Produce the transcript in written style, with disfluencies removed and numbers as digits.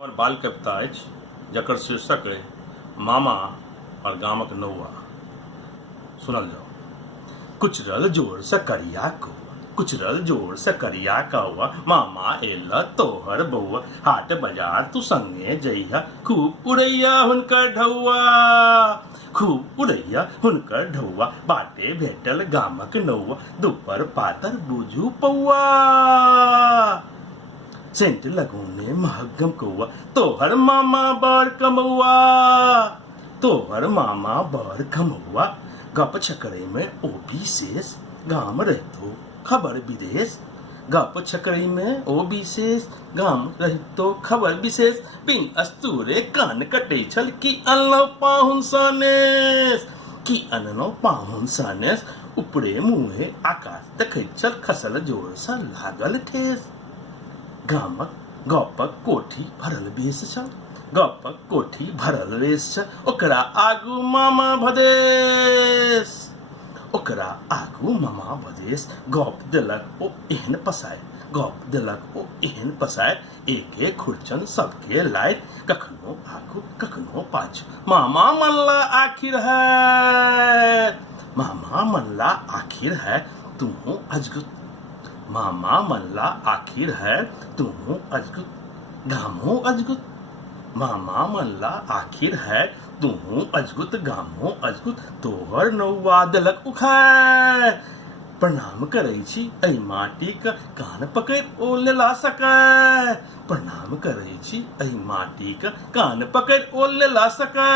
और बाल कविता अछि जकर शीर्षक है मामा और गामक नौआ। सुनल जाओ। कुचरल जोर से करिया कौआ, कुचरल जोर से करिया कौआ, मामा एला तोहर बउआ, हाट बाजार तू संगे जइहा, खूब उड़ैया हुनकर ढौआ, खूब उड़ैया हुनकर ढौआ, बाटे भेटल गामक नौआ, दुपर पातर बुझू पौआ, सेंट लगौने महगम कौआ, तोहर मामा बड़ कमौआ, तोहर मामा बड़ कमौआ, गप छकरे में ओ विशेष, गाम रहतो खबर विदेश, गप छकरे में ओ विशेष, गाम रहतो खबर विशेष, बिन अस्तूरे कान कटे छल की अनलो पाहुन सनेस, की अनलो पाहुन सनेस, उपरे मुँहे आकाश देखैत छल, खसल जोर सा लागल ठेस, गामक गपक कोठी भरल बेस छल, गपक कोठी भरल बेस छल, ओकरा आगू मामा भदेश, ओकरा आगू मामा भदेश, गप देलक ओ एहन पसाय, गप देलक ओ एहन पसाय, एक एक खुरचन सबके लायक, कखनो आगू कखनो पाछू, मामा मल्ला आखिर है, मामा मल्ला आखिर है, तू अजगुत, मामा मल्ला आखिर है, तू अजगुत, गामो अजगुत, मामा मल्ला आखिर है, तू अजगुत, गामो अजगुत, तोहर नौआ देलक उखाड़, प्रणाम करै छी एहि माटिक कान पकड़ि ओ लेला सकै, प्रणाम करै छी एहि माटिक कान पकड़ि ओ लेला सकै।